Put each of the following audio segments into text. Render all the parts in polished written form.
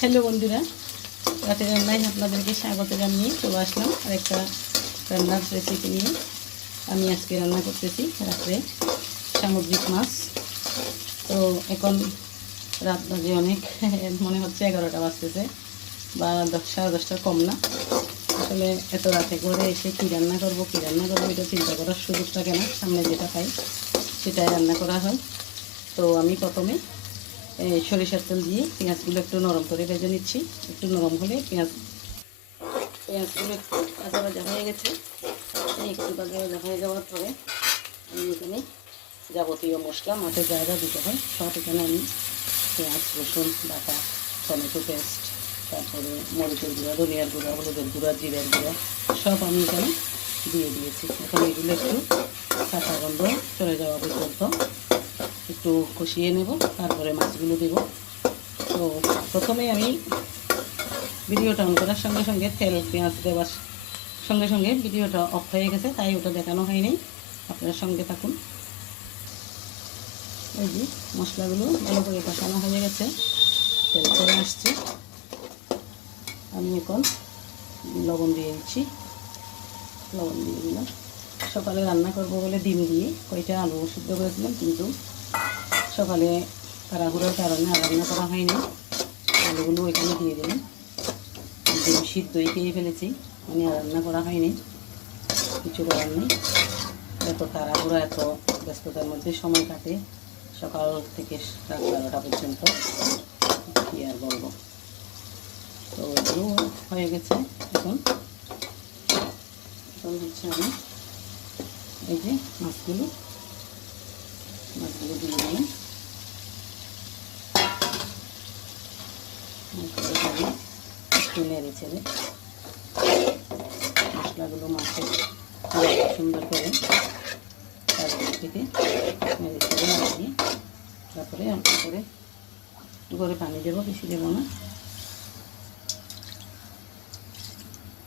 Hello বন্ধুরা, রাতের রান্নায় আপনাদেরকে স্বাগত জানিয়ে চলে আসলাম আরেকটা রান্নার রেসিপি নিয়ে। আমি আজকে রান্না করতেছি রাত্রে সামুদ্রিক মাছ। তো এখন রাত বাজে অনেক, মনে হচ্ছে 11টা বাজতেছে বা 10, 10:30 কম না। আসলে এত রাতে করে এসে কী রান্না করবো এটা চিন্তা করার সুযোগ থাকে না। সামনে যেটা পাই সেটাই রান্না করা হয়। তো আমি প্রথমে সরিষার তেল দিয়ে পেঁয়াজগুলো একটু নরম করে ভেজে নিচ্ছি। একটু নরম হলে পেঁয়াজগুলো একটু ভাজা ভাজা হয়ে গেছে। একটু ভাজা ভাজা হয়ে যাওয়ার পরে আমি এখানে যাবতীয় মশলা মাছের যা যা দিতে হয় সব এখানে আমি পেঁয়াজ, রসুন বাটা, টমেটো পেস্ট, তারপরে মরিচের গুঁড়া, ধনিয়ার গুঁড়া, হলুদের গুঁড়া, জিরার গুঁড়া সব আমি এখানে দিয়ে দিয়েছি। এখন এগুলো একটু কাঁচা গন্ধ চলে যাওয়া পর্যন্ত একটু কষিয়ে নেব, তারপরে মাছগুলো দেব। তো প্রথমে আমি ভিডিওটা অন করার সঙ্গে সঙ্গে তেল পেঁয়াজ দেওয়ার সঙ্গে সঙ্গে ভিডিওটা অফ হয়ে গেছে, তাই ওটা দেখানো হয়নি। আপনার সঙ্গে থাকুন। এই যে মশলাগুলো ভালো করে কষানো হয়ে গেছে, তেল ছেড়ে আসছে। আমি এখন লবণ দিয়ে দিচ্ছি। লবণ দিয়ে দিলাম। সকালে রান্না করবো বলে ডিম দিয়ে কয়টা আলু সিদ্ধ করেছিলাম, কিন্তু সকালে তাড়াহুড়োর কারণে আর রান্না করা হয়নি। আলুগুলো এখানে দিয়ে দিলাম। ডিম সিদ্ধই খেয়ে ফেলেছি, মানে আর রান্না করা হয়নি। কিছু করার নেই, এত তাড়াহুড়ো, এত ব্যস্ততার মধ্যে সময় কাটে সকাল থেকে রাত 12টা পর্যন্ত, কী আর বলবো। তো এগুলো হয়ে গেছে। এখন হচ্ছে আমি এই যে মাছগুলো দিয়ে দিলাম। একটু নেড়ে ছেড়ে মশলাগুলো মাছের সুন্দর করে তারপর থেকে নেড়ে ছেড়ে লাগিয়ে তারপরে অল্প করে একটু করে পানি দেবো, বেশি দেবো না।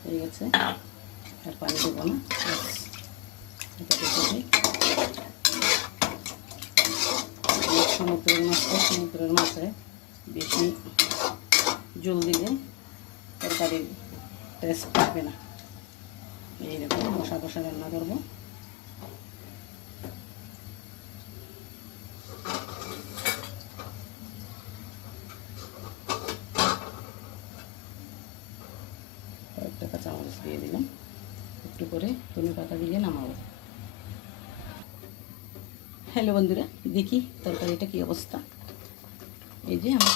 হয়ে গেছে, আর পানি দেবো না। সমুদ্রের মাছে বেশি জল দিলে তরকারির টেস্ট থাকবে না। এইরকম কষা কষা রান্না করবো। কয়েকটা কাঁচামরিচ দিয়ে দিলাম, একটু করে ধনে পাতা দিয়ে নামাবো। হ্যালো বন্ধুরা, দেখি তরকারিটা কী অবস্থা। এই যে আমার